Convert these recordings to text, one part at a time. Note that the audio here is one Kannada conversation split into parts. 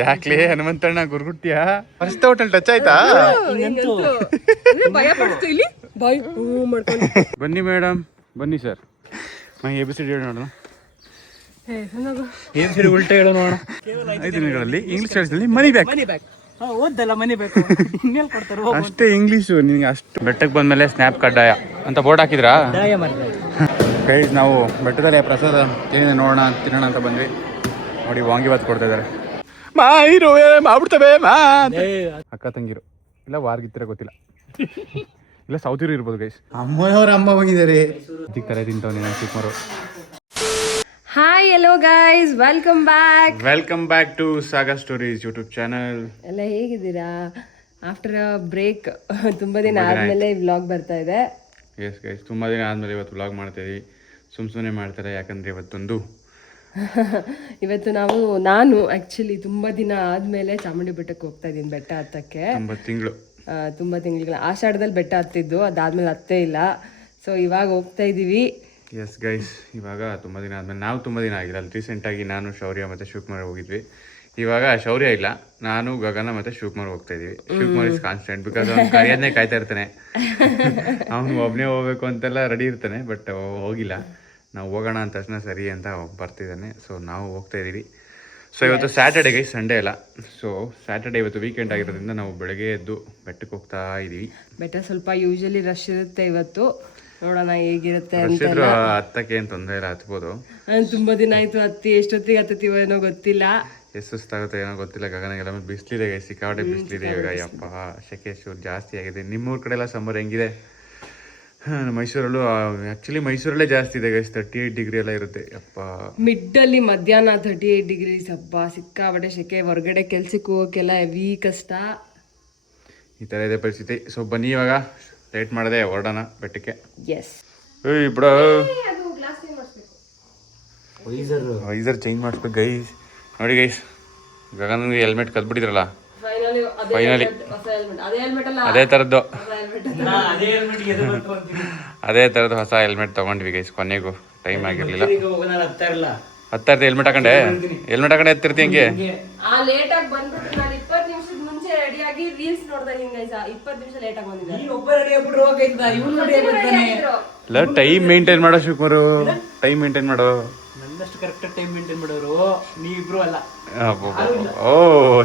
ಯಾಕ್ಲೇ ಹನುಮಂತಣ್ಣ ಗುರುಗುಟ್ಟಿಯ ಫಸ್ಟ್ ಹೋಟೆಲ್ ಟಚ್ ಆಯ್ತಾ? ಬನ್ನಿ ಮೇಡಮ್, ಬನ್ನಿ ಸರ್. ABCD ಹೇಳಿ ನೋಡೋಣ. ABCD ಉಲ್ಟಾ ಹೇಳೋ ನೋಡೋಣ. 5 ದಿನಗಳಲ್ಲಿ ಇಂಗ್ಲಿಷ್ ಹೇಳಿದಲ್ಲಿ ಮನಿ ಬ್ಯಾಕ್. ಓದ್ದಲ್ಲ ಮನಿ ಬೇಕು ಇನ್ನೇನು ಕೊಡ್ತಾರೆ ಅಷ್ಟೇ ಇಂಗ್ಲೀಷು ನಿನಗೆ. ಅಷ್ಟು ಬೆಟ್ಟಕ್ಕೆ ಬಂದಮೇಲೆ ಸ್ನ್ಯಾಪ್ ಕಡ್ಡಾಯ ಅಂತ ಬೋರ್ಡ್ ಹಾಕಿದ್ರಾ? ಗೈಸ್ ನಾವು ಬೆಟ್ಟದಲ್ಲಿ ಪ್ರಸಾದ ಏನಿದೆ ನೋಡೋಣ ತಿನ್ನೋಣ ಅಂತ ಬಂದ್ವಿ. ನೋಡಿ ವಾಂಗಿಬಾತ್ ಕೊಡ್ತಾ ಇದ್ದಾರೆ. ಮಾಡ್ಬಿಡ್ತವೆ ಅಕ್ಕ ತಂಗಿರು ಇಲ್ಲ ವಾರ್ಗಿತ್ತರ ಗೊತ್ತಿಲ್ಲ, ಇಲ್ಲ ಸೌತಿರು ಇರ್ಬೋದು ಗೈಸ್. ಅಮ್ಮನವ್ರ ಅಮ್ಮ ಬಂದಿದ್ದಾರೆ. ಕರೆ ತಿಂತವನಿ ಚಿಕ್ಕಮರು. Hi hello guys, welcome back to saga stories YouTube channel. ಎಲ್ಲ ಹೇಗಿದ್ದೀರಾ? ಆಫ್ಟರ್ ಅ ಬ್ರೇಕ್ ತುಂಬಾ ದಿನ ಆದ್ಮೇಲೆ ವ್ಲಾಗ್ ಬರ್ತಾ ಇದೆ. ಎಸ್ ಗೈಸ್, ತುಂಬಾ ದಿನ ಆದ್ಮೇಲೆ ಇವತ್ತು ವ್ಲಾಗ್ ಮಾಡ್ತಾ ಇದೀವಿ. ಸುಮ್ಮನೆ ಮಾಡ್ತಾರೆ, ಯಾಕಂದ್ರೆ ಇವತ್ತು ನಾನು ಆಕ್ಚುಲಿ ತುಂಬಾ ದಿನ ಆದ್ಮೇಲೆ ಚಾಮುಂಡಿ ಬೆಟ್ಟಕ್ಕೆ ಹೋಗ್ತಾ ಇದ್ದೀನಿ. ಬೆಟ್ಟ ಹತ್ತಕ್ಕೆ ತುಂಬಾ ತಿಂಗಳು ಆಷಾಢದಲ್ಲಿ ಬೆಟ್ಟ ಹತ್ತಿದ್ದು, ಅದಾದ್ಮೇಲೆ ಹತ್ತೇ ಇಲ್ಲ. ಸೊ ಇವಾಗ ಹೋಗ್ತಾ ಇದೀವಿ. ಎಸ್ ಗೈಸ್, ಇವಾಗ ತುಂಬ ದಿನ ಆದಮೇಲೆ, ನಾವು ತುಂಬ ದಿನ ಆಗಿಲ್ಲ. ಅಲ್ಲಿ ರೀಸೆಂಟಾಗಿ ನಾನು ಶೌರ್ಯ ಮತ್ತು ಶಿವಕುಮಾರ್ ಹೋಗಿದ್ವಿ. ಇವಾಗ ಶೌರ್ಯ ಇಲ್ಲ, ನಾನು ಗಗನ ಮತ್ತು ಶಿವಕುಮಾರ್ ಹೋಗ್ತಾ ಇದೀವಿ. ಶಿವಕುಮಾರ್ ಇಸ್ ಕಾನ್ಸ್ಟೆಂಟ್, ಬಿಕಾಸ್ ಅವ್ನು ಕೈಯನ್ನೇ ಕಾಯ್ತಾ ಇರ್ತಾನೆ. ಅವನು ಒಬ್ಬನೇ ಹೋಗ್ಬೇಕು ಅಂತೆಲ್ಲ ರೆಡಿ ಇರ್ತಾನೆ, ಬಟ್ ಹೋಗಿಲ್ಲ. ನಾವು ಹೋಗೋಣ ಅಂದ ತಕ್ಷಣ ಸರಿ ಅಂತ ಬರ್ತಿದ್ದಾನೆ. ಸೊ ನಾವು ಹೋಗ್ತಾ ಇದ್ದೀವಿ. ಸೊ ಇವತ್ತು ಸ್ಯಾಟರ್ಡೆ ಗೈಸ್, ಸಂಡೇ ಅಲ್ಲ. ಸೊ ಸ್ಯಾಟರ್ಡೆ ಇವತ್ತು ವೀಕೆಂಡ್ ಆಗಿರೋದ್ರಿಂದ ನಾವು ಬೆಳಗ್ಗೆ ಎದ್ದು ಬೆಟ್ಟಕ್ಕೆ ಹೋಗ್ತಾ ಇದ್ದೀವಿ. ಬೆಟ್ಟ ಸ್ವಲ್ಪ ಯೂಶಲಿ ರಶ್ ಇರುತ್ತೆ ಇವತ್ತು, ನೋಡೋಣ ಹೇಗಿರುತ್ತೆ ಅಂತ. ಹತ್ತಕ್ಕೆ ಏನು ತೊಂದರೆ ಇಲ್ಲ, ಹತ್ಬೋದು. ತುಂಬಾ ದಿನ ಆಯ್ತು ಹತ್ತಿ, ಎಷ್ಟೊತ್ತಿಗೆ ಹತ್ತತೀವೋ ಏನೋ ಗೊತ್ತಿಲ್ಲ, ಎಷ್ಟು ಸುಸ್ತಾಗುತ್ತೆ ಏನೋ ಗೊತ್ತಿಲ್ಲ. ಗಗನಗೆಲ್ಲ ಬಿಸಿಲಿದೆ ಗೈಸ್, ಸಿಕ್ಕಾಪಟ್ಟೆ ಬಿಸಿಲಿದೆ ಇವಾಗ. ಯಪ್ಪ, ಸೆಕೆ ಜಾಸ್ತಿ ಆಗಿದೆ. ನಿಮ್ಮೂರ ಕಡೆ ಎಲ್ಲ ಸಮ್ಮರ್ ಹೆಂಗಿದೆ? ಮೈಸೂರಲ್ಲೂ ಆ್ಯಕ್ಚುಲಿ ಮೈಸೂರಲ್ಲೇ ಜಾಸ್ತಿ ಇದೆ ಗೈಸ್, 38 ಡಿಗ್ರಿ ಎಲ್ಲ ಇರುತ್ತೆ. ಯಪ್ಪ, ಮಿಡ್ಡಲ್ಲಿ ಮಧ್ಯಾಹ್ನ 38 ಡಿಗ್ರೀಸ್. ಹಬ್ಬ, ಸಿಕ್ಕಾಪಟ್ಟೆ ಸೆಕೆ. ಹೊರಗಡೆ ಕೆಲ್ಸಕ್ಕೆ ಹೋಗೋಕ್ಕೆಲ್ಲ ಹೆವಿ ಕಷ್ಟ. ಈ ಥರ ಇದೆ ಪರಿಸ್ಥಿತಿ. ಸೊ ಬನ್ನಿ, ಇವಾಗ ಲೇಟ್ ಮಾಡದೆ ಹೊರಡೋಣ ಬೆಟ್ಟಕ್ಕೆ. ಎಸ್, ಬಿಡೋ, ವೈಸರ್ ಚೇಂಜ್ ಮಾಡಿಸ್ಬೇಕು ಗೈಸ್. ನೋಡಿ ಗೈಸ್, ಗಗನ್ಗೆ ಹೆಲ್ಮೆಟ್ ಕದ್ಬಿಟ್ಟಿದ್ರಲ್ಲ, ಫೈನಲಿ ಅದೇ ಥರದ್ದು ಹೊಸ ಹೆಲ್ಮೆಟ್ ತೊಗೊಂಡ್ವಿ ಗೈಸ್. ಕೊನೆಗೂ ಟೈಮ್ ಆಗಿರಲಿಲ್ಲ. ಹತ್ತಾ ಇರ್ತಿ ಹೆಲ್ಮೆಟ್ ಹಾಕೊಂಡೆ ಎತ್ತಿರ್ತಿ ಹಿಂಗೆ. ಟೈಮ್ ಮೇಂಟೈನ್ ಮಾಡೋ ಶಿವಕುಮಾರು, ಟೈಮ್ ಮೇಂಟೈನ್ ಮಾಡೋ. ಟೈಮ್ ಮೇಂಟೈನ್ ಮಾಡೋರು ನೀವಿಬ್ರು ಅಲ್ಲ. ಓ,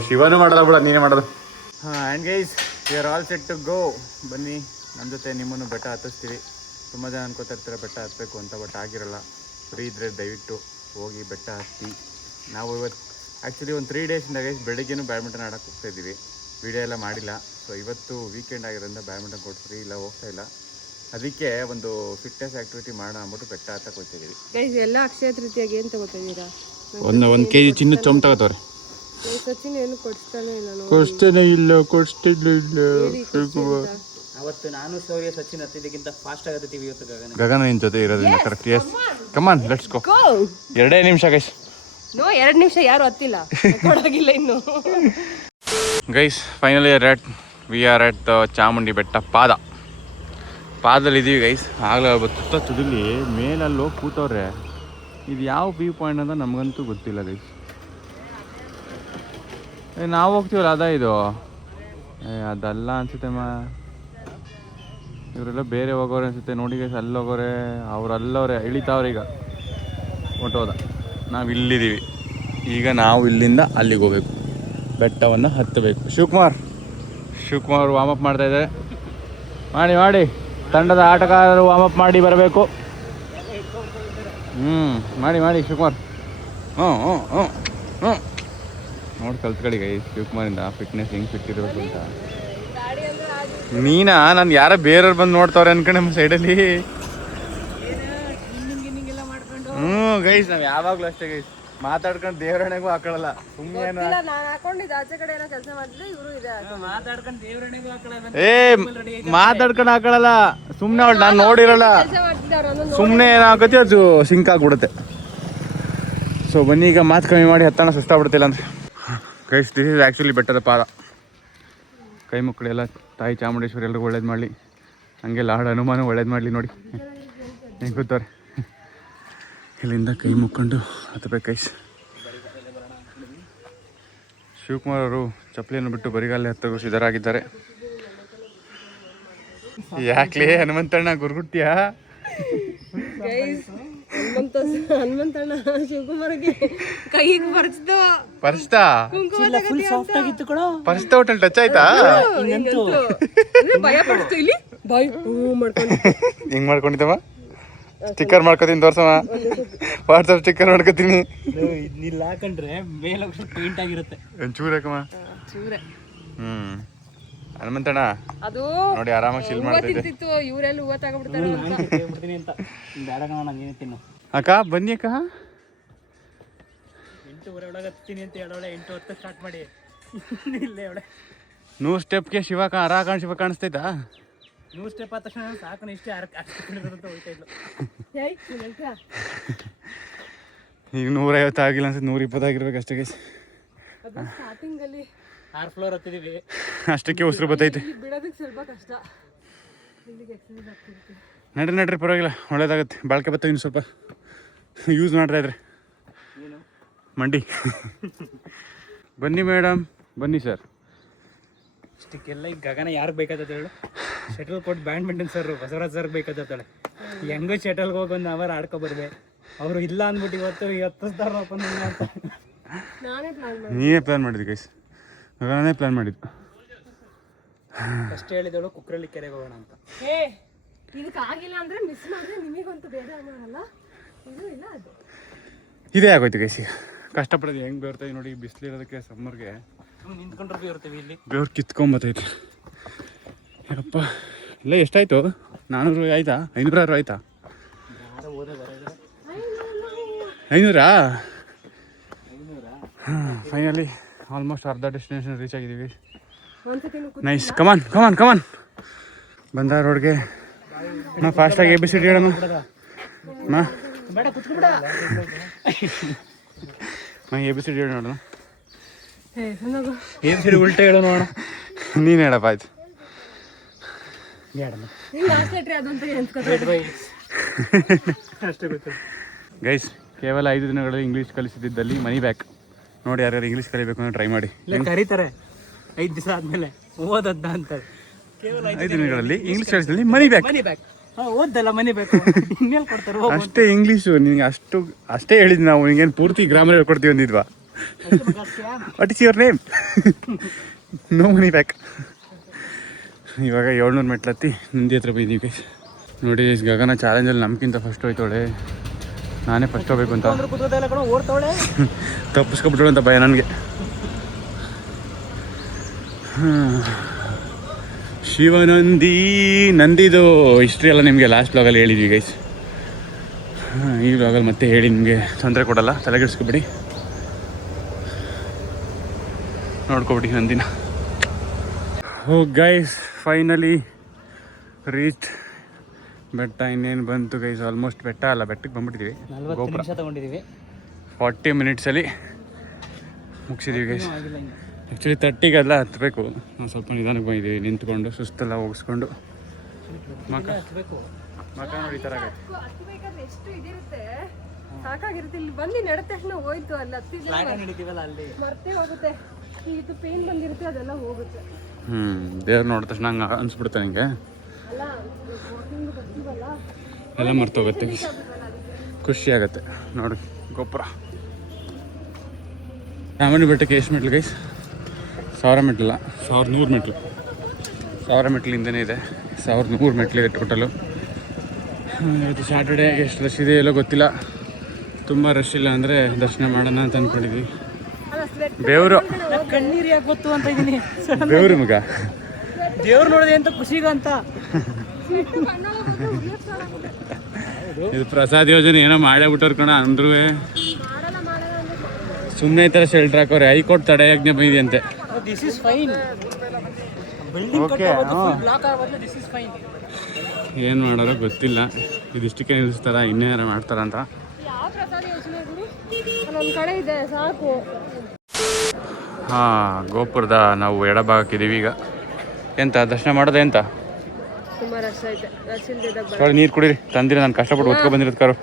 ಶಿವನು ಮಾಡಲ್ಲ ಬಿಡ, ನೀನೇ ಮಾಡೋದು. And guys, we are all set to go. ಬನ್ನಿ ನಮ್ಮ ಜೊತೆ ನಿಮ್ಮನ್ನು ಬೆಟ್ಟ ಹತ್ತಿಸ್ತೀವಿ. ತುಂಬ ಜನ ಅನ್ಕೋತಾ ಇರ್ತಾರೆ ಬೆಟ್ಟ ಹತ್ತಬೇಕು ಅಂತ, ಬಟ್ ಆಗಿರಲ್ಲ. ಫ್ರೀ ಇದ್ದರೆ ದಯವಿಟ್ಟು ಹೋಗಿ ಬೆಟ್ಟ ಹತ್ತಿ. ನಾವು ಇವತ್ತು ಆ್ಯಕ್ಚುಲಿ ಒಂದು 3 ಡೇಸಿಂದ ಗೈಸ್ ಬೆಳಗ್ಗೆನೂ ಬ್ಯಾಡ್ಮಿಂಟನ್ ಆಡೋಕ್ಕೆ ಹೋಗ್ತಾ ಇದ್ದೀವಿ. ವಿಡಿಯೋ ಎಲ್ಲ ಮಾಡಿಲ್ಲ. ಸೊ ಇವತ್ತು ವೀಕೆಂಡ್ ಆಗಿರೋದ್ರಿಂದ ಬ್ಯಾಡ್ಮಿಂಟನ್ ಕೊಡ್ತೀವಿ, ಇಲ್ಲ ಹೋಗ್ತಾ ಇಲ್ಲ. ಅದಕ್ಕೆ ಒಂದು ಫಿಟ್ನೆಸ್ ಆಕ್ಟಿವಿಟಿ ಮಾಡೋಣ ಅಂದ್ಬಿಟ್ಟು ಬೆಟ್ಟ ಹತ್ತಕ್ಕೆ ಹೋಗ್ತಿದ್ದೀವಿ. ಎಲ್ಲ ಅಕ್ಷಯ ತೃತೀಯಾಗಿ ಏನು ತಗೋತಿದ್ದೀರಾ? ಒಂದು kg ಚಿನ್ನದ ಚೊಂಬ ತಗೋತವ್ರೆ. ಸಚಿನ್ ಏನು ಕೊಡ್ತಾನೆ ಇಲ್ಲ. ಅವತ್ತು ನಾನು ಶೌರ್ಯ ಸಚಿನ್ ಹತ್ತಿದ್ದಕ್ಕಿಂತ ಫಾಸ್ಟ್ ಆಗತ್ತೀವಿ ಇವತ್ತು. ಗಗನ ನಿನ್ ಜೊತೆ ಇರೋದ್ರಿಂದ correct. Yes, come on let's go. 2 ನಿಮಿಷ ಗೈಸ್. ನೋ, 2 ನಿಮಿಷ ಯಾರು ಹತ್ತಿಲ್ಲ, ಕೊಡಾಗಿಲ್ಲ ಇನ್ನು. Guys, finally we are at Chamundi ಬೆಟ್ಟ ಪಾದದಲ್ಲಿ ಇದ್ದೀವಿ ಗೈಸ್. ಆಗಲೇ ತುತ್ತ ತುದಿಲಿ ಮೇಲಲ್ಲಿ ಹೋಗಿ ಕೂತವ್ರೆ. ಇದು ಯಾವ ವ್ಯೂ ಪಾಯಿಂಟ್ ಅಂತ ನಮಗಂತೂ ಗೊತ್ತಿಲ್ಲ ಗೈಸ್. ನಾವು ಹೋಗ್ತೀವಲ್ಲ ಅದ ಇದು? ಅದಲ್ಲ ಅನ್ಸುತ್ತೆ. ಇವರೆಲ್ಲ ಬೇರೆ ಹೋಗೋರೆ ಅನ್ಸುತ್ತೆ. ನೋಡಿ ಗೈಸ್, ಅಲ್ಲಿ ಹೋಗೋರೆ, ಅವರಲ್ಲವ್ರೆ ಇಳಿತಾವ್ರೆ. ಈಗ ಹೊಂಟೋದ, ನಾವು ಇಲ್ಲಿದ್ದೀವಿ. ಈಗ ನಾವು ಇಲ್ಲಿಂದ ಅಲ್ಲಿಗೆ ಹೋಗ್ಬೇಕು, ಬೆಟ್ಟವನ್ನು ಹತ್ತಬೇಕು. ಶಿವಕುಮಾರ್ ವಾರ್ಮ್ ಅಪ್ ಮಾಡ್ತಾ ಇದ್ದಾರೆ. ಮಾಡಿ ತಂಡದ ಆಟಗಾರರು ವಾರ್ಮ್ ಅಪ್ ಮಾಡಿ ಬರಬೇಕು. ಮಾಡಿ ಶಿವಕುಮಾರ್. ನೋಡಿ ಕಲ್ತ್ಕೊಳ್ಳಿ ಗೈಸ್, ಶಿವಕುಮಾರಿಂದ ಫಿಟ್ನೆಸ್ ಹೆಂಗೆ ಫಿಟ್ ಇರಬೇಕು ಅಂತ. ನಾನು ಯಾರೋ ಬೇರೆಯವ್ರು ಬಂದು ನೋಡ್ತಾವ್ರೆ ಅನ್ಕೊಂಡು ನಮ್ಮ ಸೈಡಲ್ಲಿ. ಗೈಸ್, ನಾವು ಯಾವಾಗಲೂ ಅಷ್ಟೇ ಗೈಸ್, ಮಾತಾಡ್ಕೊಂಡು ದೇವರಣೆಗೂ ಹಾಕೊಳ್ಳಲ್ಲ. ಸುಮ್ಮನೆ ಮಾತಾಡ್ಕೊಂಡು ಹಾಕೊಳ್ಳಲ್ಲ, ಸುಮ್ಮನೆ ಅವಳು ನಾನು ನೋಡಿರಲ್ಲ, ಸುಮ್ಮನೆ ಏನಾಗುತ್ತೆ ಅದು ಸಿಂಕ್ ಆಗ್ಬಿಡುತ್ತೆ. ಸೊ ಬನ್ನಿ, ಈಗ ಮಾತು ಕಮ್ಮಿ ಮಾಡಿ ಹತ್ತಣ, ಸುಸ್ತಾಗ್ಬಿಡ್ತಿಲ್ಲ ಅಂದ್ರೆ. ಗೈಸ್, ದಿಸ್ ಇಸ್ ಆ್ಯಕ್ಚುಲಿ ಬೆಟ್ಟದ ಪಾದ. ಕೈ ಮುಕ್ಕಳೆಲ್ಲ ತಾಯಿ ಚಾಮುಂಡೇಶ್ವರಿ ಎಲ್ರಿಗೂ ಒಳ್ಳೇದು ಮಾಡಲಿ. ಹಂಗೆ ಲಾರ್ಡ್ ಹನುಮಾನ ಒಳ್ಳೇದು ಮಾಡಲಿ. ನೋಡಿ ಹೆಂಗೆ ಕೂತವ್ರೆ. ಇಲ್ಲಿಂದ ಕೈ ಮುಕ್ಕೊಂಡು ಹತ್ತಬೇಕು ಗೈಸ್. ಶಿವಕುಮಾರ್ ಅವರು ಚಪ್ಪಲಿಯನ್ನು ಬಿಟ್ಟು ಬರಿಗಾಲಲ್ಲಿ ಹತ್ತಲು ಸಿದ್ಧರಾಗಿದ್ದಾರೆ. ಯಾಕ್ಲೇ ಹನುಮಂತಣ್ಣ ಗುರುಗುಟ್ಟಿಯಾ? ಹನುಮಂತಣ್ಣ ಶಿವಕುಮಾರ್ಗೆ ಕೈಗೆ ಬರ್ಸ್ದು ಪರ್ಸ್ತಾ ಫುಲ್ ಸಾಫ್ಟ್ ಆಗಿತ್ತು ಕಣೋ. ಪರ್ಸ್ತಾ ಹೋಟೆಲ್ ಟಚ್ ಆಯ್ತಾ? ಭಯ ಪಡ್ತು ಇಲ್ಲಿ ಬಾಯ್ ಮಾಡ್ಕೊಂಡು ಹಿಂಗ್ ಮಾಡ್ಕೊಂಡಿದ್ದವ. ಸ್ಟಿಕ್ಕರ್ ಮಾಡ್ಕೋತೀನಿ ತೋರ್ಸವ. ವಾಟ್ಸಪ್ ಸ್ಟಿಕ್ಕರ್ ಮಾಡ್ಕೋತೀನಿ. ಇಲ್ಲಿ ಹಾಕೊಂಡ್ರೆ ಮೇಲೆ ಪೇಂಟ್ ಆಗಿರುತ್ತೆ. ಒಂಚೂರು ಯಾಕಮ್ಮ. ಹನುಮಂತಣ್ಣ ಅದು ನೋಡಿ ಆರಾಮಾಗಿ ಚಿಲ್ ಮಾಡ್ತಿದ್ದೆ. ಇವರೆಲ್ಲ ಹೂವ ತಗೊಬಿಡ್ತಾರೆ ಅಂತ ಬೇಡ ಕಣ, ನಂಗೇನು ತಿನ್ನು. ಅಕ್ಕ ಬನ್ನಿ ಅಕ್ಕ. 8:30 ಒಳಗೆ ಹತ್ತೀನಿ ಅಂತ ಹೇಳೋಳೆ. 8:10 ಸ್ಟಾರ್ಟ್ ಮಾಡಿ ಇಲ್ಲೇ ಅವಳೆ. 100 ಸ್ಟೆಪ್ಗೆ ಶಿವ ಶಿವ ಕಾಣಿಸ್ತೈತಾ? 100 ಸ್ಟೆಪ್ ಆದ ತಕ್ಷಣ ಸಾಕು ಇಷ್ಟೇ ಅಂತ ಹೋಗ್ತಾ ಇದ್ಲು. ಈಗ 150 ಆಗಿಲ್ಲ ಅನ್ಸುತ್ತೆ, 120 ಆಗಿರ್ಬೇಕು ಅಷ್ಟೇ ಗೈಸ್. ಸ್ಟಾರ್ಟಿಂಗ್ ಅಲ್ಲಿ 6 ಫ್ಲೋರ್ ಹತ್ತಿದೀವಿ. ಅಷ್ಟಕ್ಕೆ ಉಸಿರು ಬತ್ತೈತೆ. ಬಿಡೋದಕ್ಕೆ ಸ್ವಲ್ಪ ಕಷ್ಟ. ಇಲ್ಲಿಗೆ ಎಕ್ಸರ್ಸೈಸ್ ಆಗ್ತಿರುತ್ತೆ. ನಡ್ರಿ ಪರವಾಗಿಲ್ಲ, ಒಳ್ಳೇದಾಗುತ್ತೆ. ಬಾಳ್ಕೆ ಬರ್ತವೆ ಇನ್ನು ಸ್ವಲ್ಪ ಯೂಸ್ ಮಾಡ್ತಾ ಇದ್ರೆ. ಮಂಡಿ ಬನ್ನಿ ಮೇಡಮ್, ಬನ್ನಿ ಸರ್. ಇಷ್ಟಕ್ಕೆಲ್ಲ ಈಗ ಗಗನ ಯಾರಿಗೆ ಬೇಕಾದ ಹೇಳು? ಶಟಲ್ ಕೊಟ್ಟು ಬ್ಯಾಡ್ಮಿಂಟನ್ ಸರ್ ಬಸವರಾಜ್ ಸರ್ ಬೇಕಾದತ್ತಾಳೆ. ಹೆಂಗೋ ಶಟಲ್ಗೆ ಹೋಗಿ 1 ಅವರ್ ಆಡ್ಕೊ ಬರ್ಬೇ. ಅವರು ಇಲ್ಲ ಅಂದ್ಬಿಟ್ಟು ಇವತ್ತು ಅಂತ ನೀವೇ ಪ್ಲ್ಯಾನ್ ಮಾಡಿದ್ದು ಗೈಸ್, ನಾನೇ ಪ್ಲ್ಯಾನ್ ಮಾಡಿದ್ದು. ಫಸ್ಟ್ ಹೇಳಿದವಳು ಕುಕ್ರಳ್ಳಿ ಕೆರೆಗೆ ಹೋಗೋಣ ಅಂತ. ಇದಕ್ಕಾಗಿಲ್ಲ ಅಂದ್ರೆ ಮಿಸ್ ಮಾಡಿದ್ರೆ ನಿಮಗಂತೂ ಬೇಡ ಅನ್ನೋಲ್ಲ. ಇದು ಇಲ್ಲ ಅದು ಇದೇ ಆಗೋಯ್ತು ಗೈಸ್. ಈಗ ಕಷ್ಟಪಡೋದು ಹೆಂಗೆ ಬೇರ್ತಾಯಿ ನೋಡಿ. ಬಿಸಿಲಿರೋದಕ್ಕೆ ಸಮ್ಮರ್ಗೆ ನಿಂತ್ಕೊಂಡ್ರೆ ಇರ್ತೀವಿ ಇಲ್ಲಿ. ಬೇವ್ರು ಕಿತ್ಕೊಂಬತ್ತೈತೆ. ಯಾಕಪ್ಪ ಇಲ್ಲ ಎಷ್ಟಾಯಿತು? 400 ಆಯ್ತಾ? 500 ಆಯ್ತಾ? 500? ಫೈನಲಿ ಆಲ್ಮೋಸ್ಟ್ ಅರ್ಧ ಡೆಸ್ಟಿನೇಷನ್ ರೀಚ್ ಆಗಿದ್ದೀವಿ. ನೈಸ್. ಕಮಾನ್ ಬಂದ ರೋಡ್ಗೆ ನಾ ಫಾಸ್ಟಾಗಿ ABCD ಹೇಳೋಣ. ನಾ ABCD ಹೇಳಿ ನೋಡೋಣ. ABCD ಉಲ್ಟಾ ಹೇಳೋ ನೋಡೋಣ. ನೀನು ಹೇಳಪ್ಪ ಆಯ್ತು. ಗೈಸ್ ಕೇವಲ 5 ದಿನಗಳಲ್ಲಿ ಇಂಗ್ಲೀಷ್ ಕಲಿಸಿದ್ದಲ್ಲಿ ಮನಿ ಬ್ಯಾಕ್. ನೋಡಿ ಯಾರ್ಯಾರು ಇಂಗ್ಲೀಷ್ ಕಲಿಬೇಕು ಅಂದ್ರೆ ಟ್ರೈ ಮಾಡಿ. ಕರೀತಾರೆ 5 ದಿವಸ ಆದ್ಮೇಲೆ ಓದದ್ದ ಅಂತಾರೆ. ಕೇವಲ 5 ದಿನಗಳಲ್ಲಿ ಇಂಗ್ಲೀಷ್ ಕಲಿಸಿದಲ್ಲಿ ಮನಿ ಬ್ಯಾಕ್. ಓದ್ದಲ್ಲ ಮನಿ ಬೇಕು ಇನ್ನೇನು ಕೊಡ್ತಾರೆ? ಅಷ್ಟೇ ಇಂಗ್ಲೀಷು ನಿನಗೆ ಅಷ್ಟೇ ಹೇಳಿದ್ವಿ ನಾವು. ನಿಂಗೇನು ಪೂರ್ತಿ ಗ್ರಾಮರ್ ಹೇಳ್ಕೊಡ್ತೀವಿ ಅಂದಿದ್ವಾ? What is your name? No money back. ಇವಾಗ 700 ಮೆಟ್ಲತ್ತಿ ನಂದಿ ಹತ್ರ ಬೈದೀವಿ ಗೈಸ್. ನೋಡಿ ಗಗನ ಚಾಲೆಂಜಲ್ಲಿ ನಮ್ಗಿಂತ ಫಸ್ಟ್ ಹೋಯ್ತವಳೆ. ನಾನೇ ಫಸ್ಟ್ ಹೋಗ್ಬೇಕು ಅಂತ ತಪ್ಪಿಸ್ಕೊಬಿಟ್ಟಳು ಅಂತ ಭಯ ನನಗೆ. ನಂದಿದು ಹಿಸ್ಟ್ರಿ ಎಲ್ಲ ನಿಮಗೆ ಲಾಸ್ಟ್ ಬ್ಲಾಗಲ್ಲಿ ಹೇಳಿದ್ವಿ ಗೈಸ್. ಈ ಬ್ಲಾಗಲ್ಲಿ ಮತ್ತೆ ಹೇಳಿ ನಿಮಗೆ ತೊಂದರೆ ಕೊಡಲ್ಲ, ತಲೆಗೆಡಿಸ್ಕೊಬಿಡಿ, ನೋಡ್ಕೊಬಿಡಿ ನಂದಿನ. ಓ ಗೈಸ್ ಫೈನಲಿ ರೀಚ್ ಬೆಟ್ಟ. ಇನ್ನೇನು ಬಂತು ಗೈಸ್, ಆಲ್ಮೋಸ್ಟ್ ಬೆಟ್ಟಕ್ಕೆ ಬಂದ್ಬಿಟ್ಟಿದ್ದೀವಿ. 40 ನಿಮಿಷ ತಗೊಂಡಿದ್ದೀವಿ. 40 ಮಿನಿಟ್ಸಲ್ಲಿ ಮುಗಿಸಿದ್ದೀವಿ ಗೈಸ್. ಆ್ಯಕ್ಚುಲಿ 30ಗೆಲ್ಲ ಹತ್ತಬೇಕು. ನಾವು ಸ್ವಲ್ಪ ನಿಧಾನಕ್ಕೆ ಬಂದಿದ್ದೀವಿ, ನಿಂತ್ಕೊಂಡು ಸುಸ್ತೆಲ್ಲ ಹೋಗಿಸ್ಕೊಂಡು. ಮಕ ನೋಡಿ ಈ ಥರ ಎಷ್ಟು ಇದಿರುತ್ತೆ, ಸಾಕಾಗಿರುತ್ತೆ. ಇಲ್ಲಿ ಬಂದು ನಡೆದ ತಕ್ಷಣ ಹೋಯ್ತು. ಅಲ್ಲಿ ಅಲ್ಲಿ ಮರ್ತೇ ಹೋಗುತ್ತೆ. ಇದು ಪೇನ್ ಬಂದಿರುತ್ತೆ, ಅದೆಲ್ಲ ಹೋಗುತ್ತೆ. ದೇವ್ರು ನೋಡಿದ ತಕ್ಷಣ ಹಂಗೆ ಅನ್ಸ್ಬಿಡುತ್ತೆ ನನಗೆ. ಎಲ್ಲ ಮರ್ತೋಗುತ್ತೆ, ಖುಷಿ ಆಗುತ್ತೆ. ನೋಡಿ ಗೊಬ್ಬರ ಚಾಮುಂಡಿ ಬೆಟ್ಟಕ್ಕೆ ಎಷ್ಟು ಮೆಟ್ಲು ಗೈಸ್? 1000 ಮೆಟ್ಲಲ್ಲ, 1100 ಮೆಟ್ಲು. 1000 ಮೆಟ್ಲಿಂದನೇ ಇದೆ, 1100 ಮೆಟ್ಲಿದೆ ಟೋಟಲು. ಇವತ್ತು ಸ್ಯಾಟರ್ಡೇ ಎಷ್ಟು ರಶ್ ಇದೆ ಎಲ್ಲೋ ಗೊತ್ತಿಲ್ಲ. ತುಂಬ ರಶ್ ಇಲ್ಲ ಅಂದರೆ ದರ್ಶನ ಮಾಡೋಣ ಅಂತ ಅಂದ್ಕೊಂಡಿದ್ವಿ. ಬೇವರು ಕಣ್ಣೀರು ಯಾಕೆ ಗೊತ್ತು ಅಂತ ಇದ್ದೀನಿ. ಬೇವರು ಮಗ ದೇವ್ರು ನೋಡಿದೆ ಅಂತ ಖುಷಿಗ ಅಂತ. ಇದು ಪ್ರಸಾದ್ ಯೋಜನೆ ಏನೋ ಮಾಡೇ ಬಿಟ್ಟವ್ರು ಕಣ. ಅಂದ್ರೂ ಸುಮ್ಮನೆ ಈ ಥರ ಶೆಲ್ಟರ್ ಹಾಕೋರೆ. ಹೈಕೋರ್ಟ್ ತಡೆಯಾಜ್ಞೆ ಬಂದಿದೆಯಂತೆ. This is fine. ಬಿಲ್ಡಿಂಗ್ ಕಟ್ಟೋದು ಬ್ಲಾಕ್ ಆಗೋದು ದಿಸ್ ಇಸ್ ಫೈನ್. ಏನು ಮಾಡೋರೋ ಗೊತ್ತಿಲ್ಲ. ಇದಿಷ್ಟಕ್ಕೆ ನಿಲ್ಲಿಸ್ತಾರ, ಇನ್ನೇನಾರ ಮಾಡ್ತಾರ ಅಂತ. ಯಾವ ಪ್ರಸಾದ ಯೋಜನೆ ಗುರು? ಒಂದು ಕಡೆ ಇದೆ ಸಾಕು. ಹಾಂ, ಗೋಪುರದ ನಾವು ಎಡಭಾಗಕ್ಕಿದ್ದೀವಿ ಈಗ. ಎಂತ ದರ್ಶನ ಮಾಡೋದು? ಎಂತ ತುಂಬ ರಶ್ ಐತೆ. ರಶ್ ಇಲ್ದಿದ್ದಾಗ ನೀರು ಕುಡೀರಿ. ತಂದಿರ ನಾನು ಕಷ್ಟಪಟ್ಟು ಒತ್ಕೊ ಬಂದಿರೋದು ಕಾರು.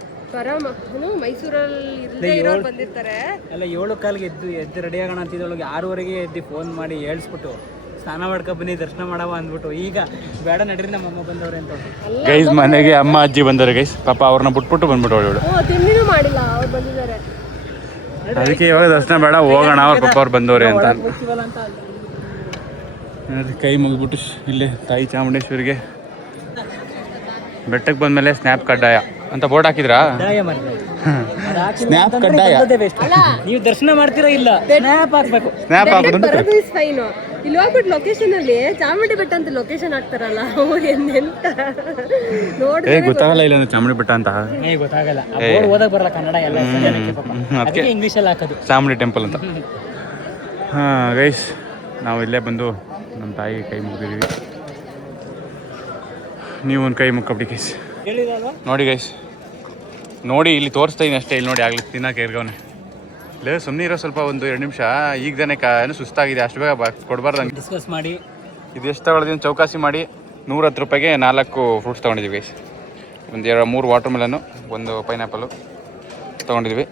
ಮೈಸೂರಲ್ಲಿ ಇಲ್ಲದೆ ಇರೋರು ಬಂದಿರ್ತಾರೆ. ಎಲ್ಲ 7 ಕಾಲಿಗೆ ಎದ್ದು ರೆಡಿ ಆಗೋಣ ಅಂತಿದ್ದೊಳಗೆ 6ವರೆಗೆ ಎದ್ದು ಫೋನ್ ಮಾಡಿ ಹೇಳ್ಸ್ಬಿಟ್ಟು ಸ್ನಾನ ಮಾಡ್ಕೊ ಬನ್ನಿ ದರ್ಶನ ಮಾಡವ ಅಂದ್ಬಿಟ್ಟು ಈಗ ಬೇಡ ನಡ್ರಿ ನಮ್ಮ ಅಮ್ಮ ಬಂದವ್ರೆ ಅಂತ. ಗೈಸ್ ಮನೆಗೆ ಅಮ್ಮ ಅಜ್ಜಿ ಬಂದವ್ರೆ ಗೈಸ್, ಪಾಪ ಅವ್ರನ್ನ ಬಿಟ್ಬಿಟ್ಟು ಬಂದ್ಬಿಟ್ಟು ಅವಳು ತಿಂಡಿನೂ ಮಾಡಿಲ್ಲ, ಅವ್ರು ಬಂದಿದ್ದಾರೆ. ಅದಕ್ಕೆ ಇವಾಗ ದರ್ಶನ ಬೇಡ ಹೋಗೋಣ, ಅವ್ರ ಪಾಪ ಅವ್ರು ಬಂದವ್ರೆ ಅಂತ. ಕೈ ಮುಗಿದ್ಬಿಟ್ಟು ಇಲ್ಲೇ ತಾಯಿ ಚಾಮುಂಡೇಶ್ವರಿಗೆ ಬೆಟ್ಟಕ್ಕೆ ಬಂದ್ಮೇಲೆ ಸ್ನ್ಯಾಪ್ ಕಡ್ಡಾಯ ಅಂತ ಬೋರ್ಡ್ ಹಾಕಿದ್ರಾ? ಸ್ನ್ಯಾಪ್ ಕಡ್ಡಾಯ. ನೀವು ದರ್ಶನ ಮಾಡ್ತೀರಾ ಇಲ್ಲ ಸ್ನ್ಯಾಪ್ ಹಾಕ್ಬೇಕು. ಸ್ನ್ಯಾಪ್ ಹಾಕೋದು ಫೈನು. ಇಲ್ಲಿ ಹೋಗ್ಬಿಟ್ಟು ಲೊಕೇಶನ್ ಅಲ್ಲಿ ಚಾಮುಂಡಿ ಬೆಟ್ಟ ಅಂತ ಲೊಕೇಶನ್ ಹಾಕ್ತಾರಲ್ಲ, ಎಂತ ನೋಡಿ ಗೊತ್ತಾಗಲ್ಲ ಇಲ್ಲ ಚಾಮುಂಡಿ ಬೆಟ್ಟ ಅಂತ. ಗೊತ್ತಾಗಲ್ಲ, ಓದಕ್ ಬರಲ್ಲ ಕನ್ನಡ ಎಲ್ಲ, ಅದಕ್ಕೆ ಇಂಗ್ಲಿಷ್ ಅಲ್ಲಿ ಹಾಕೋದು ಚಾಮುಂಡಿ ಟೆಂಪಲ್ ಅಂತ. ಹಾಂ ಗೈಸ್, ನಾವು ಇಲ್ಲೇ ಬಂದು ನಮ್ಮ ತಾಯಿ ಕೈ ಮುಗಿದಿದ್ದೀವಿ. ನೀವು ಒಂದು ಕೈ ಮುಕ್ಕಬಿಡಿ ಗೈಸ್. ನೋಡಿ ಗೈಸ್, ನೋಡಿ ಇಲ್ಲಿ ತೋರಿಸ್ತಾ ಇದೀನಿ ಅಷ್ಟೇ. ಇಲ್ಲಿ ನೋಡಿ ಆಗ್ಲಿ ತಿನ್ನಕ್ಕೆ ಇರ್ಗವನೆ. ಲೇ ಸುಮ್ಮನೆ ಇರೋ ಸ್ವಲ್ಪ ಒಂದು 2 ನಿಮಿಷ. ಈಗ ತಾನೇ ಏನೋ ಸುಸ್ತಾಗಿದೆ, ಅಷ್ಟು ಬೇಗ ಕೊಡಬಾರ್ದು ಹಂಗೆ ಡಿಸ್ಕಸ್ ಮಾಡಿ. ಇದು ಎಷ್ಟು ತಗೊಳ್ತೀನಿ ಚೌಕಾಸಿ ಮಾಡಿ 110 ರೂಪಾಯಿಗೆ 4 ಫ್ರೂಟ್ಸ್ ತೊಗೊಂಡಿದ್ದೀವಿ ಗೈಸ್. ಒಂದು 3 ವಾಟರ್ ಮೆಲನ್ನು, 1 ಪೈನಾಪಲ್ಲು ತೊಗೊಂಡಿದ್ವಿ.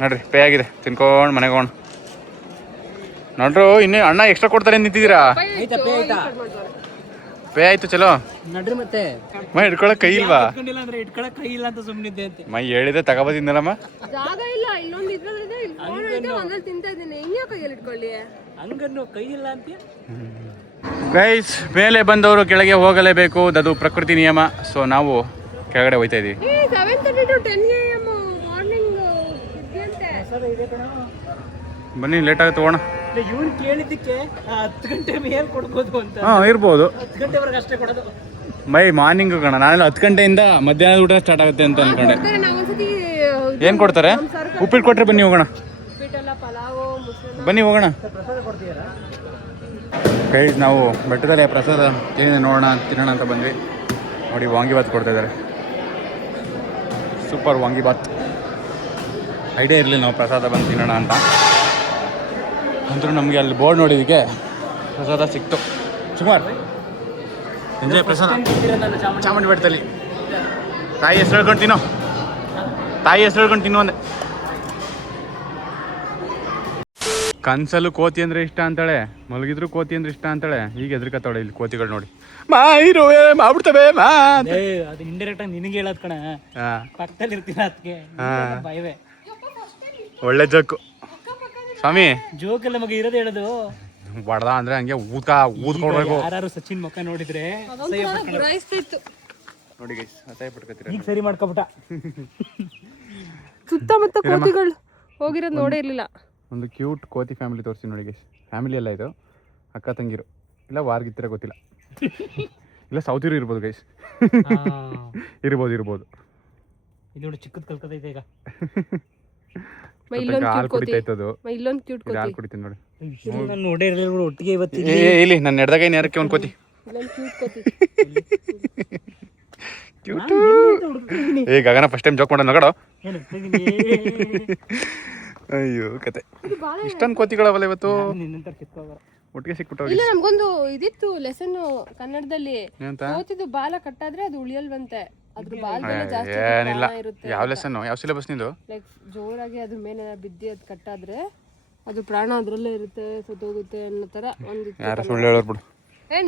ನೋಡ್ರಿ ಪೇ ಆಗಿದೆ, ತಿನ್ಕೊಂಡು ಮನೆಗೆ ಹೋಗೋಣ. ನೋಡ್ರು ಇನ್ನೇ ಅಣ್ಣ ಎಕ್ಸ್ಟ್ರಾ ಕೊಡ್ತಾರೆ ನಿಂತಿದ್ದೀರಾ? ಪೇ ಆಯ್ತು ಚಲೋ ನಡ್ರಿ. ಮತ್ತೆ ಮೈ ಹಿಡ್ಕೊಳಕ್ ಕೈ ಇಲ್ವಾ? ಇಟ್ಕೊಳಕ್ ಕೈ ಇಲ್ಲ ಅಂತ ಸುಮ್ಮನಿದ್ದೆ ಅಂತ. ಮೈ ಹೇಳಿದೆ ತಗೋಬೋದಿದ್ದಲ್ಲಮ್ಮ. ಜಾಗ ಇಲ್ಲ, ಇಲ್ಲೊಂದು ಇದ್ರಲ್ಲಿದೆ, ಒಂದಲ್ಲಿ ತಿಂತಾ ಇದ್ದೀನಿ. ಇನ್ಯಾ ಕೈಯಲ್ಲಿ ಇಟ್ಕೊಳ್ಳಿ? ಹಂಗನ್ನು ಕೈ ಇಲ್ಲ ಅಂತ. ಗೈಸ್, ಮೇಲೆ ಬಂದವರು ಕೆಳಗೆ ಹೋಗಲೇಬೇಕು, ಅದು ಪ್ರಕೃತಿ ನಿಯಮ. ಸೊ ನಾವು ಕೆಳಗಡೆ ಹೋಯ್ತಾ ಇದೀವಿ. 7:30 to 10 AM ಮಾರ್ನಿಂಗ್ ಇದೆಯಂತೆ. ಬನ್ನಿ, ಲೇಟ್ ಆಗಿ ತಗೋಣ. ಇವ್ನು ಕೇಳಿದ್ದಕ್ಕೆ 10 ಗಂಟೆ ಮೇಲೆ ಕೊಡ್ಬೋದು ಅಂತ. ಹಾಂ ಇರ್ಬೋದು, 10 ಗಂಟೆವರೆಗೆ ಅಷ್ಟೇ ಕೊಡೋದು. ಮೈ ಮಾರ್ನಿಂಗ್ ಕಣ. ನಾನು 10 ಗಂಟೆಯಿಂದ ಮಧ್ಯಾಹ್ನದ ಊಟ ಸ್ಟಾರ್ಟ್ ಆಗುತ್ತೆ ಅಂತ ಅನ್ಕೊಂಡೆ. ಏನು ಕೊಡ್ತಾರೆ? ಉಪ್ಪಿಟ್ಟು ಕೊಟ್ರೆ ಬನ್ನಿ ಹೋಗೋಣ. ಬನ್ನಿ ಹೋಗೋಣ ಗೈಸ್. ನಾವು ಬೆಟ್ಟದಲ್ಲಿ ಪ್ರಸಾದ ಏನಿದೆ ನೋಡೋಣ, ತಿನ್ನೋಣ ಅಂತ ಬಂದ್ವಿ. ನೋಡಿ ವಾಂಗಿಬಾತ್ ಕೊಡ್ತಾ ಇದ್ದಾರೆ, ಸೂಪರ್ ವಾಂಗಿಬಾತ್. ಐಡಿಯಾ ಇರಲಿಲ್ಲ ನಾವು ಪ್ರಸಾದ ಬಂದು ತಿನ್ನೋಣ ಅಂತ. ಅಂದರೂ ನಮಗೆ ಅಲ್ಲಿ ಬೋರ್ಡ್ ನೋಡಿದ್ದಕ್ಕೆ ಪ್ರಸಾದ ಸಿಕ್ತು. ಸುಮಾರು ಎಂಜಾಯ್ ಪ್ರಸಾದ ಚಾಮುಂಡಿ ಬೆಟ್ಟದಲ್ಲಿ. ತಾಯಿ ಹೆಸರು ಹೇಳ್ಕೊಂಡು ತಿನ್ನೋ, ತಾಯಿ ಹೆಸರು ಹೇಳ್ಕೊಂಡು ತಿನ್ನೋ ಅಂದೆ. ಕನ್ಸಲ್ಲೂ ಕೋತಿ ಅಂದರೆ ಇಷ್ಟ ಅಂತಾಳೆ, ಮಲಗಿದ್ರು ಕೋತಿ ಅಂದ್ರೆ ಇಷ್ಟ ಅಂತಾಳೆ. ಈಗ ಎದ್ರಿಕತ್ತಾಳೆ ಇಲ್ಲಿ ಕೋತಿಗಳು ನೋಡಿ. ಮಾಡ್ಬಿಡ್ತವೆ ಅದು ಇಂಡೈರೆಕ್ಟ್ ಆಗಿ ನಿನಗೆ ಹೇಳೋದ್ ಕಣ, ಪಕ್ಕದಲ್ಲಿ ಇರ್ತೀನಿ ಅದಕ್ಕೆ ಭಯವೇ. ಒಳ್ಳೆ ಜೋಕು ಸ್ವಾಮಿ. ಜೋಕೆಲ್ಲ ಮಗ ಇರೋದು ಹೇಳೋದು ಬಡ್ದ ಅಂದ್ರೆ ಹಂಗೆ ಊದ್ಕೊಡ್ಬೇಕು. ಯಾರು ಸಚಿನ್ ಮುಖ ನೋಡಿದ್ರೆ ನೋಡಿ ಗೈಸ್, ಅಸಹ್ಯ ಪಟ್ಕೋತೀರ. ಈಗ ಸರಿ ಮಾಡ್ಕೊಬಿಟ್ಟ. ಸುತ್ತಮುತ್ತ ಕೋತಿಗಳು ಹೋಗಿರೋದು ನೋಡೇ ಇರ್ಲಿಲ್ಲ. ಒಂದು ಕ್ಯೂಟ್ ಕೋತಿ ಫ್ಯಾಮಿಲಿ ತೋರಿಸ್ತೀನಿ ನೋಡಿ ಗೈಸ್. ಫ್ಯಾಮಿಲಿ ಎಲ್ಲ ಇದು ಅಕ್ಕ ತಂಗಿರು, ಇಲ್ಲ ವಾರ್ಗಿತ್ತರ ಗೊತ್ತಿಲ್ಲ, ಇಲ್ಲ ಸೌತಿರು ಇರ್ಬೋದು ಗೈಸ್. ಇರ್ಬೋದು ಇದು ನೋಡಿ ಚಿಕ್ಕದ್ ಕಲ್ಕತೈತೆ ಈಗ. ಹಾಲು ಕುಡಿತೈತದು. ಇಲ್ಲೊಂದು ಕ್ಯೂಟ್ ಕೋತಿ ಹಾಲು ಕುಡಿತೀನಿ ನೋಡಿ. ನಾನು ನೋಡೇ ಇರಲಿಲ್ಲ ಒಟ್ಟಿಗೆ ಇವತ್ತು. ಇಲ್ಲಿ ನನ್ನ ನೆಡ್ದಾಗ ಏನು ಯಾರಕ್ಕೆ ಒಂದು ಕೋತಿ. ಕ್ಯೂಟ್. ಏ ಗಗನ ಫಸ್ಟ್ ಟೈಮ್ ಜೋಕ್ ಮಾಡೋದು ನಗಡೋ. ಅಯ್ಯೋ ಕತೆ, ಇಷ್ಟೊಂದು ಕೋತಿಗಳವಲ್ಲ ಇವತ್ತು. ಒಟ್ಟಿಗೆ ಸಿಕ್ಬಿಟ್ಟು ಇಲ್ಲ, ನಮ್ಗೊಂದು ಇದಿತ್ತು ಲೆಸನ್ ಕನ್ನಡದಲ್ಲಿ. ಕೋತಿದು ಬಾಲ ಕಟ್ಟಾದ್ರೆ ಅದು ಉಳಿಯಲ್ವಂತೆ. ಅದ್ರ ಬಾಲದಲ್ಲಿ ಜಾಸ್ತಿ ಏನಿಲ್ಲ. ಯಾವ ಲೆಸನ್, ಯಾವ ಸಿಲೆಬಸ್ ನಿಂದು? ಲೈಕ್ ಜೋರಾಗಿ ಅದ್ರ ಮೇಲೆ ಬಿದ್ದಿ ಅದು ಕಟ್ಟಾದ್ರೆ ಅದು ಪ್ರಾಣ ಅದ್ರಲ್ಲೇ ಇರುತ್ತೆ, ಸತ್ತೋಗುತ್ತೆ ಅನ್ನೋ ತರ ಒಂದಿತ್ತು. ಯಾರು ಸುಳ್ಳು ಹೇಳೋರು ಬಿಡು.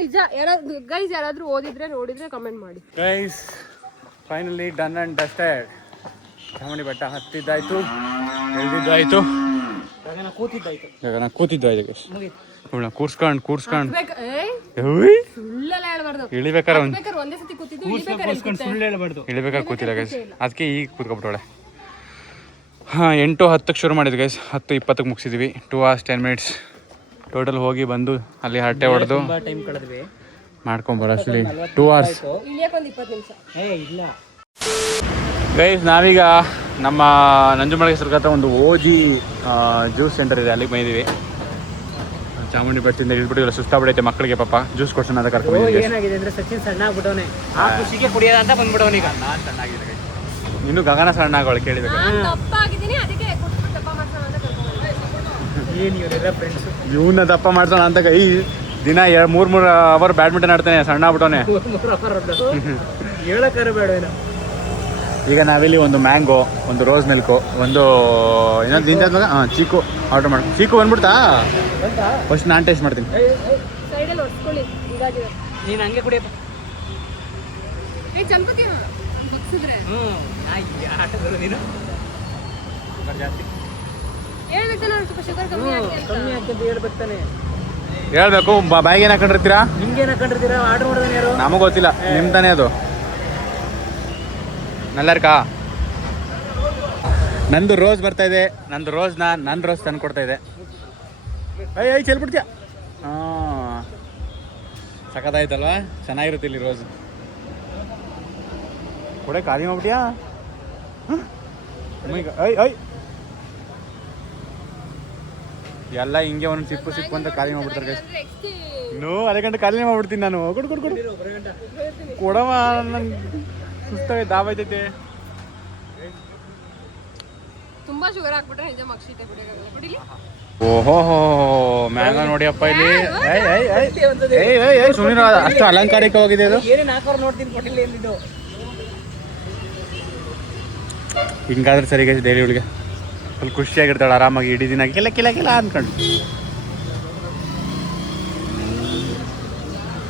ನಿಜ. ಗೈಸ್ ಯಾರಾದ್ರೂ ಓದಿದ್ರೆ ನೋಡಿದ್ರೆ ಕಮೆಂಟ್ ಮಾಡಿ. Guys finally done and dusted. Chamundi ಬೆಟ್ಟ ಹತ್ತಿದ್ದಾಯ್ತು, ಇಳಿದಿದ್ದಾಯ್ತು, ಗಗನ ಕೂತಿದ್ದಾಯ್ತು ಗೈಸ್. ಕೂರ್ಸ್ಕೊಂಡು ಇಳಿಬೇಕಾರೆ ಕೂತಿಲ್ಲ ಗೈಸ್. ಅದಕ್ಕೆ ಈಗ ಕೂತ್ಕೊಬಿಟ್ಟವಳೆ. ಹಾಂ 8:10 ಶುರು ಮಾಡಿದ್ವಿ ಗೈಸ್, 10:20 ಮುಗಿಸಿದ್ವಿ. 2 hours 10 minutes total. ಹೋಗಿ ಬಂದು ಅಲ್ಲಿ ಹರಟೆ ಹೊಡೆದು ಮಾಡ್ಕೊಂಬರೋ ಅಷ್ಟರಲ್ಲಿ 2 hours ಗೈಸ್. ನಾವೀಗ ನಮ್ಮ ನಂಜುಮಳಿಗೆ ಸರ್ಕತ್ತ ಒಂದು ಓಜಿ ಜ್ಯೂಸ್ ಸೆಂಟರ್ ಇದೆ, ಅಲ್ಲಿಗೆ ಬಂದಿದ್ದೀವಿ. ಚಾಮುಂಡಿ ಬೆಟ್ಟದಿಂದ ಇಳ್ಬಿಟ್ಟು ಎಲ್ಲ ಸುಸ್ತಾಗ್ಬಿಡೈತೆ ಮಕ್ಕಳಿಗೆ, ಪಾಪ ಜ್ಯೂಸ್ ಕೊಡ್ಸೋಣ ಅಂತ ಕರ್ಕೊಂಡು. ಏನಾಗಿದೆ ಅಂದ್ರೆ ಸಚಿನ್ ಸಣ್ಣ ಆಗ್ಬಿಟ್ಟವನೆ, ಆ ಖುಷಿಗೆ ಕುಡಿಯೋದ ಅಂತ ಬಂದ್ಬಿಟ್ಟವನ. ಈಗ ನಾನು ಸಣ್ಣಾಗಿದೆ, ಇನ್ನು ಗಗನ ಸಣ್ಣ ಆಗೋಳು ಕೇಳಿದಾಗ. ಇವನ್ನ ದಪ್ಪ ಮಾಡ್ಸೋಣ ಅಂತ ಕೈ ದಿನ 3 ಅವರ್ ಬ್ಯಾಡ್ಮಿಂಟನ್ ಆಡ್ತಾನೆ, ಸಣ್ಣ ಆಗ್ಬಿಟ್ಟವನೆ. ಹೇಳಕ್ಕಾರ ಬೇಡ. ಈಗ ನಾವಿಲ್ಲಿ ಒಂದು ಮ್ಯಾಂಗೋ, ಒಂದು ರೋಸ್ ಮಿಲ್ಕು, ಒಂದು ಇನ್ನೊಂದು ತಿಂದಾದ್ಮೇಲೆ ಚೀಕು ಆರ್ಡರ್ ಮಾಡಿ. ಚೀಕು ಬಂದ್ಬಿಡ್ತಾ ಫಸ್ಟ್ ನಾನು ಟೇಸ್ಟ್ ಮಾಡ್ತೀನಿ. ನೀನು ಹಂಗೆ ಕುಡಿಯಪ್ಪ. ನೀನು ಜಾಸ್ತಿ ಕಮ್ಮಿ ಆಗ್ತದೆ ಹೇಳ್ಬೇಕು ತಾನೆ. ಹೇಳ್ಬೇಕು. ಬಾಯಿಗೆ ಏನು ಹಾಕೊಂಡಿರ್ತೀರಾ? ನಿಮ್ಗೆ ಏನು ಹಾಕೊಂಡಿರ್ತೀರಾ? ಆರ್ಡರ್ ಮಾಡಿದ್ರೆ ಯಾರು? ನಮಗೆ ಗೊತ್ತಿಲ್ಲ, ನಿಮ್ಮ ತಾನೇ ಅದು. ನಲ್ಲರ್ಕಾ ನಂದು ರೋಸ್ ಬರ್ತಾ ಇದೆ. ನಂದು ರೋಸ್ನ ನನ್ನ ರೋಸ್ ತಂದು ಕೊಡ್ತಾ ಇದೆ. ಐ ಚೆಲ್ಬಿಡ್ತೀಯ. ಹಾಂ, ಸಖತ್ತಾಯ್ತಲ್ವಾ? ಚೆನ್ನಾಗಿರುತ್ತೆ ಇಲ್ಲಿ ರೋಸ್. ಕೊಡೆ ಖಾಲಿ ಮಾಡ್ಬಿಟ್ಯಾ? ಐ ಎಲ್ಲ ಹಿಂಗೆ ಒಂದು ಸಿಪ್ಪು ಅಂತ ಖಾಲಿ ಮಾಡ್ಬಿಡ್ತಾರೆ. ನೋ ಅದೇ ಗಂಟೆ ಖಾಲಿ ಮಾಡ್ಬಿಡ್ತೀನಿ ನಾನು. ಕೊಡು ಕೊಡು ಕೊಡು ಕೊಡವ, ನಂಗೆ ಸುಸ್ತಾಗಿ ದಾಬೈತೈತೆ. ತುಂಬಾ ಶುಗರ್ ಹಾಕ್ಬಿಟ್ರೆ ನಿಜ ಮಕ್ಷಿತೆ ಕುಡಿಲಿ. ಓಹೋ ಮ್ಯಾಂಗೋ ನೋಡಿಯಪ್ಪ ಇಲ್ಲಿ. ಸುಮ್ಮನೆ ಅಷ್ಟು ಅಲಂಕಾರಿಕವಾಗಿದೆ ಅದು. ಏನೇನು ಹಾಕೋರು ನೋಡ್ತೀನಿ ಕೊಟ್ಟಿಲ್ಲ ಏನಿದು. ಹಿಂಗಾದ್ರೆ ಸರಿಗೆ ಡೈಲಿ ಇವಳಿಗೆ ಫುಲ್ ಖುಷಿಯಾಗಿರ್ತಾಳೆ, ಆರಾಮಾಗಿ ಇಡೀ ದಿನ ಕಿಲ ಕಿಲ ಕಿಲ ಅಂದ್ಕೊಂಡು.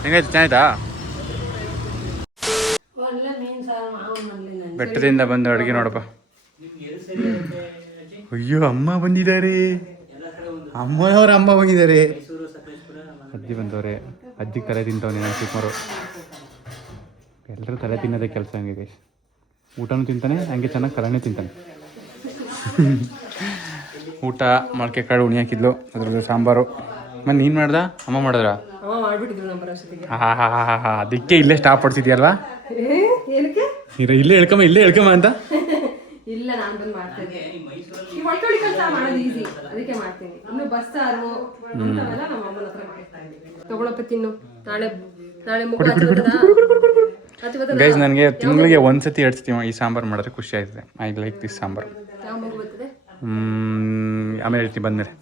ಹೆಂಗಾಯ್ತು? ಚೆನ್ನಾಯ್ತಾ? ಬೆಟ್ಟದಿಂದ ಬಂದು ಅಡುಗೆ ನೋಡಪ್ಪ. ಅಯ್ಯೋ ಅಮ್ಮ ಬಂದಿದ್ದಾರೆ, ಅಮ್ಮನವ್ರ ಅಮ್ಮ ಬಂದಿದ್ದಾರೆ. ಅಜ್ಜಿ ಬಂದವ್ರೆ. ಅಜ್ಜಿಗೆ ತಲೆ ತಿಂತವನೇ ನಾನು ಚಿಕ್ಕಮರು. ಎಲ್ಲರೂ ತಲೆ ತಿನ್ನೋದೇ ಕೆಲಸ ಹಂಗೆ. ಊಟನೂ ತಿಂತಾನೆ ಹಂಗೆ, ಚೆನ್ನಾಗಿ ತಲೆನೇ ತಿಂತಾನೆ. ಊಟ ಮೊಳಕೆ ಕಾಳು ಉಣಿ ಹಾಕಿದ್ಲು, ಅದ್ರದ್ದು ಸಾಂಬಾರು. ಮತ್ತೆ ನೀನು ಮಾಡ್ದ? ಅಮ್ಮ ಮಾಡಿದ್ರ? ಹಾ ಅದಕ್ಕೆ ಇಲ್ಲೇ ಸ್ಟಾಪ್ ಪಡಿಸಿದ್ಯಲ್ವಾ? ಇಲ್ಲೇ ಹೇಳ್ಕಮ್ಮ ಅಂತ. ಇಲ್ಲ, ನಾನು ಬಂದು ಮಾಡ್ತಾ ಇದ್ದೆ. ಈ ಹೊಟ್ಟೊಳಿ ಕೆಲಸ ಮಾಡೋದು ಈಸಿ, ಅದಕ್ಕೆ ಮಾಡ್ತೀನಿ. ಇನ್ನು ಬಸ್ಸಾರು ಅಂಥವೆಲ್ಲ ನಮ್ಮ ಅಮ್ಮನ ಹತ್ರ ಮಾಡ್ತೀನಿ. ತಗೊಳಪ್ಪ ತಿನ್ನು. ನಾಳೆ ಮುಗ್ದು ಗೈಸ್, ನನಗೆ ತಿಂಗಳಿಗೆ ಒಂದ್ಸತಿ 2 ಸತಿ ಈ ಸಾಂಬಾರು ಮಾಡಿದ್ರೆ ಖುಷಿ ಆಯ್ತದೆ. I like this sambar. ಯಾವ ಮಗು ಬರ್ತದೆ? ಆಮೇಲೆ ಹೇಳ್ತೀನಿ ಬಂದ್ಮೇಲೆ.